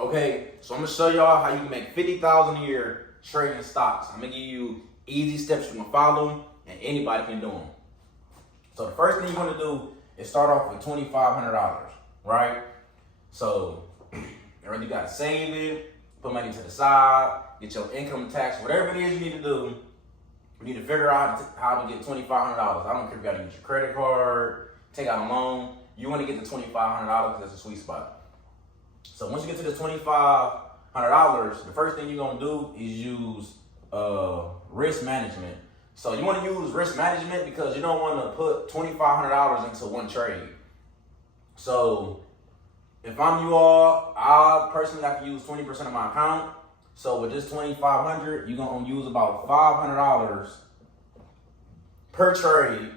Okay, so I'm gonna show y'all how you can make $50,000 a year trading stocks. I'm gonna give you easy steps you can follow, and anybody can do them. So the first thing you want to do is start off with $2,500, right? So you gotta save it, put money to the side, get your income tax, whatever it is you need to do. You need to figure out how to get $2,500. I don't care if you gotta use your credit card, take out a loan. You want to get to $2,500 because that's a sweet spot. So once you get to the $2,500, the first thing you're gonna do is use risk management. So you want to use risk management because you don't want to put $2,500 into one trade. So if I'm you all, I personally like to use 20% of my account. So with this $2,500, you're gonna use about $500 per trade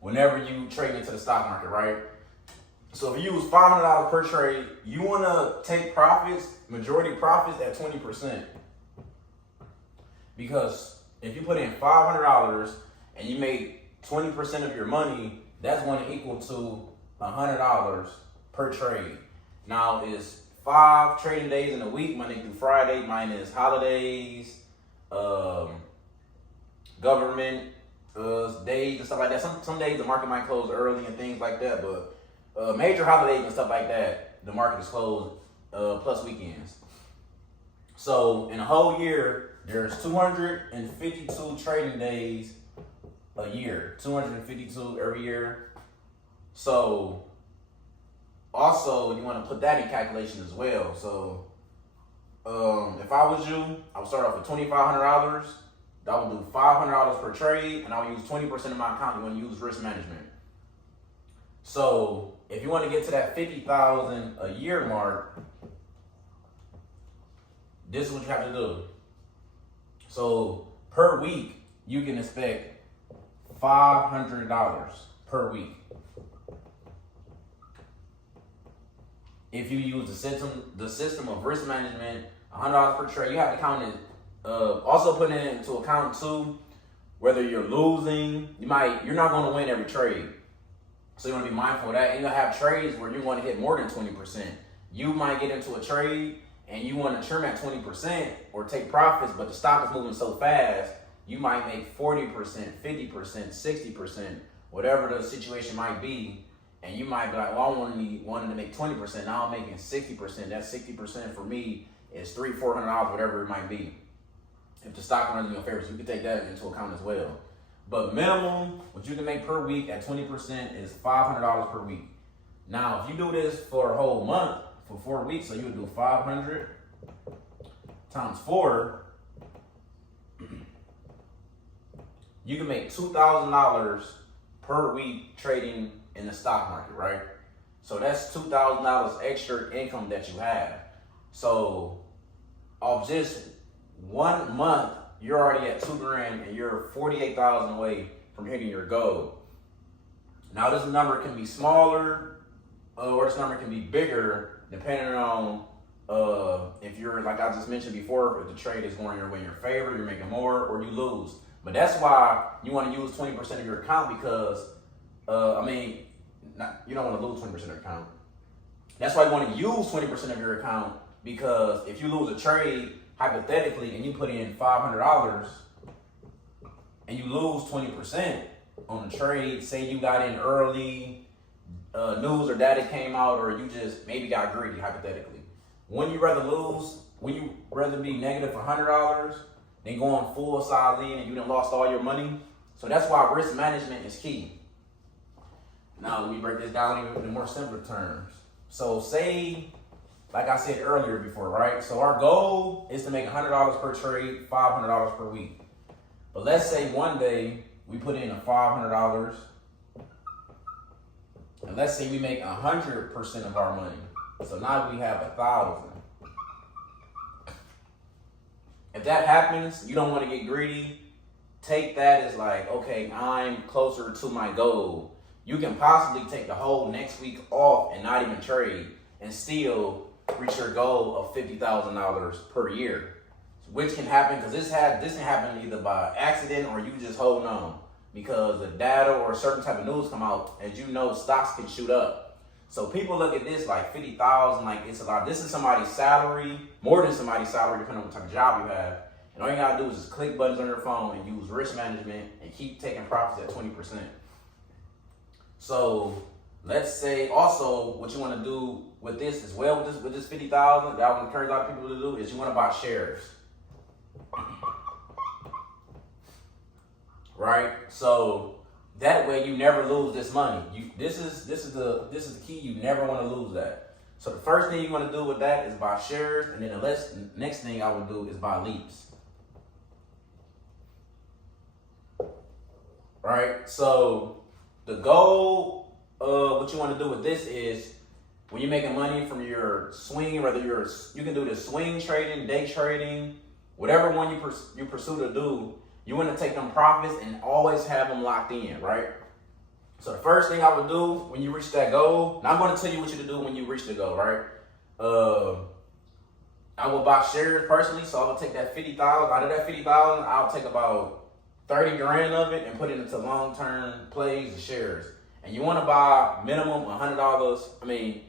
whenever you trade into the stock market, right? So if you use $500 per trade, you want to take profits, majority profits at 20%. Because if you put in $500 and you make 20% of your money, that's going to equal to $100 per trade. Now it's 5 trading days in a week, Monday through Friday, minus holidays, government days and stuff like that. Some days the market might close early and things like that, but major holidays and stuff like that, the market is closed, plus weekends. So in a whole year, there's 252 trading days a year, 252 every year. So also you want to put that in calculation as well. So if I was you, I would start off with $2,500. I would do $500 per trade, and I would use 20% of my account. You want to use risk management. So if you want to get to that 50,000 a year mark, this is what you have to do. So per week, you can expect $500 per week. If you use the system of risk management, $100 per trade, you have to count it. Also put it into account too, whether you're losing, you're not going to win every trade. So you want to be mindful of that. And you're going to have trades where you want to hit more than 20%. You might get into a trade and you want to trim at 20% or take profits, but the stock is moving so fast, you might make 40%, 50%, 60%, whatever the situation might be. And you might be like, well, I wanted to make 20%. Now I'm making 60%. That 60% for me is $300, $400, whatever it might be. If the stock runs in your favor, so you can take that into account as well. But minimum, what you can make per week at 20% is $500 per week. Now, if you do this for a whole month, for 4 weeks, so you would do 500 times 4, you can make $2,000 per week trading in the stock market, right? So that's $2,000 extra income that you have. So off just 1 month, you're already at $2,000 and you're 48,000 away from hitting your goal. Now this number can be smaller or this number can be bigger depending on if you're, like I just mentioned before, if the trade is going your way in your favor, you're making more, or you lose. But that's why you want to use 20% of your account because, you don't want to lose 20% of your account. That's why you want to use 20% of your account because if you lose a trade, hypothetically, and you put in $500 and you lose 20% on the trade, say you got in early, news or data came out, or you just maybe got greedy, hypothetically. Would you rather be negative $100 than going full size in and you done lost all your money? So that's why risk management is key. Now let me break this down even in more simpler terms. So say, like I said earlier before, right? So our goal is to make $100 per trade, $500 per week. But let's say one day we put in a $500, and let's say we make 100% of our money. So now we have 1,000. If that happens, you don't want to get greedy. Take that as like, okay, I'm closer to my goal. You can possibly take the whole next week off and not even trade and still reach your goal of $50,000 per year, which can happen because this can happen either by accident or you just holding on because the data or a certain type of news come out. As you know, stocks can shoot up. So people look at this like 50,000, like it's a lot. This is somebody's salary, more than somebody's salary, depending on what type of job you have. And all you gotta do is just click buttons on your phone and use risk management and keep taking profits at 20%. So let's say also what you want to do with this as well, with this 50,000, that I would encourage a lot of people to do, is you want to buy shares. Right? So that way you never lose this money. This is the key. You never want to lose that. So the first thing you want to do with that is buy shares, and then the next thing I would do is buy leaps. Right? So the goal, what you want to do with this is, when you're making money from your swing, whether you can do the swing trading, day trading, whatever one you pursue to do, you want to take them profits and always have them locked in, right? So the first thing I would do when you reach that goal, now I'm going to tell you what you to do when you reach the goal, right? I will buy shares personally, so I will take that 50,000. Out of that 50,000, I'll take about 30 grand of it and put it into long-term plays and shares. And you want to buy minimum $100.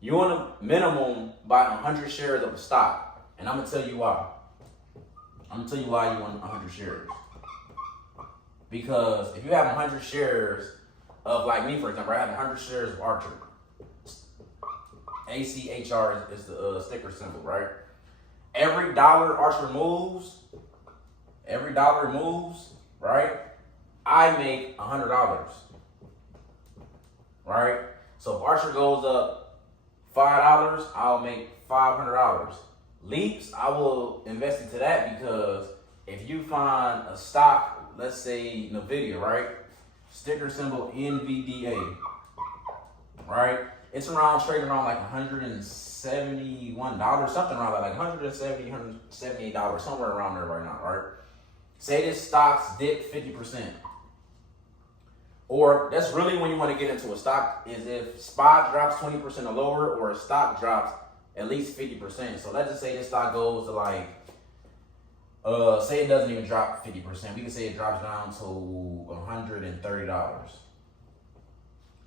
You want to minimum buy 100 shares of a stock. And I'm going to tell you why. I'm going to tell you why you want 100 shares. Because if you have 100 shares of, like me, for example, I have 100 shares of Archer. ACHR is the sticker symbol, right? Every dollar Archer moves, right? I make $100. Right? So if Archer goes up $5, I'll make $500. Leaps, I will invest into that, because if you find a stock, let's say NVIDIA, right? Sticker symbol NVDA, right? It's trading around like $171, something around that, like $170, $178, somewhere around there right now, right? Say this stock's dipped 50%. Or that's really when you want to get into a stock, is if spot drops 20% or lower, or a stock drops at least 50%. So let's just say this stock goes to like, say it doesn't even drop 50%. We can say it drops down to $130.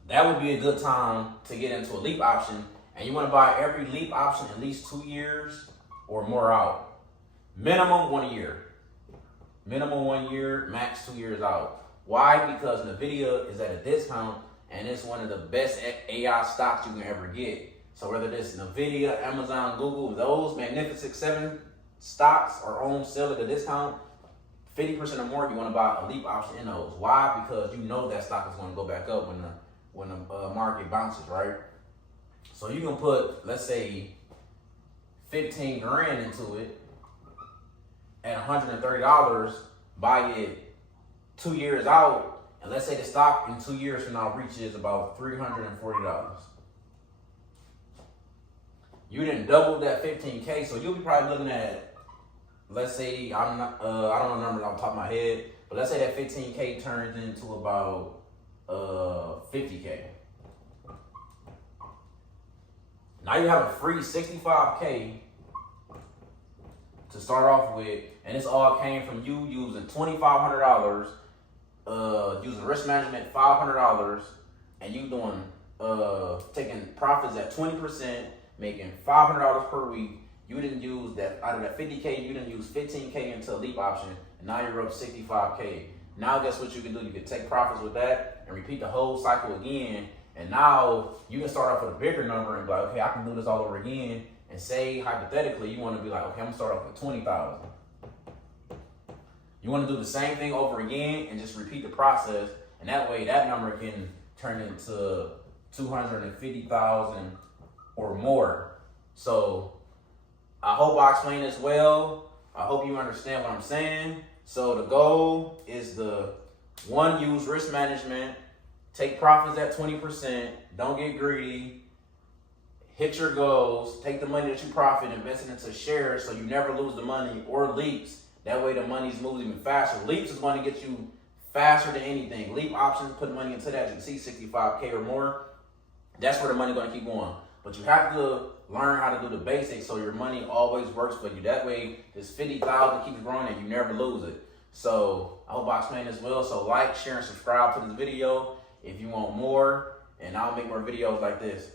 That would be a good time to get into a leap option. And you want to buy every leap option at least 2 years or more out. Minimum 1 year. Minimum 1 year, max 2 years out. Why? Because NVIDIA is at a discount, and it's one of the best AI stocks you can ever get. So whether this NVIDIA, Amazon, Google, those Magnificent 7 stocks are on sale at a discount, 50% or more, you want to buy a leap option in those. Why? Because you know that stock is going to go back up when the market bounces, right? So you can put, let's say, 15 grand into it at $130, buy it 2 years out, and let's say the stock in 2 years from now reaches about $340. You didn't double that 15K, so you'll be probably looking at, let's say, I don't know the numbers off the top of my head, but let's say that 15K turns into about 50K. Now you have a free 65K to start off with, and this all came from you using $2,500, using risk management $500, and you doing taking profits at 20%, making $500 per week. You didn't use that, out of that 50K, you didn't use 15K into a leap option, and now you're up 65K. Now guess what you can do? You can take profits with that and repeat the whole cycle again, and now you can start off with a bigger number and be like, okay, I can do this all over again. And say, hypothetically, you want to be like, okay, I'm going to start off with 20,000. You want to do the same thing over again and just repeat the process. And that way, that number can turn into 250,000 or more. So I hope I explained this well. I hope you understand what I'm saying. So the goal is to, one, use risk management, take profits at 20%, don't get greedy, hit your goals, take the money that you profit, invest it into shares so you never lose the money, or leaps. That way the money's moves even faster. Leaps is going to get you faster than anything. Leap options, put money into that. You can see 65K or more. That's where the money's going to keep going. But you have to learn how to do the basics so your money always works for you. That way this 50,000 keeps growing and you never lose it. So I hope I explained this well. So like, share, and subscribe to this video if you want more, and I'll make more videos like this.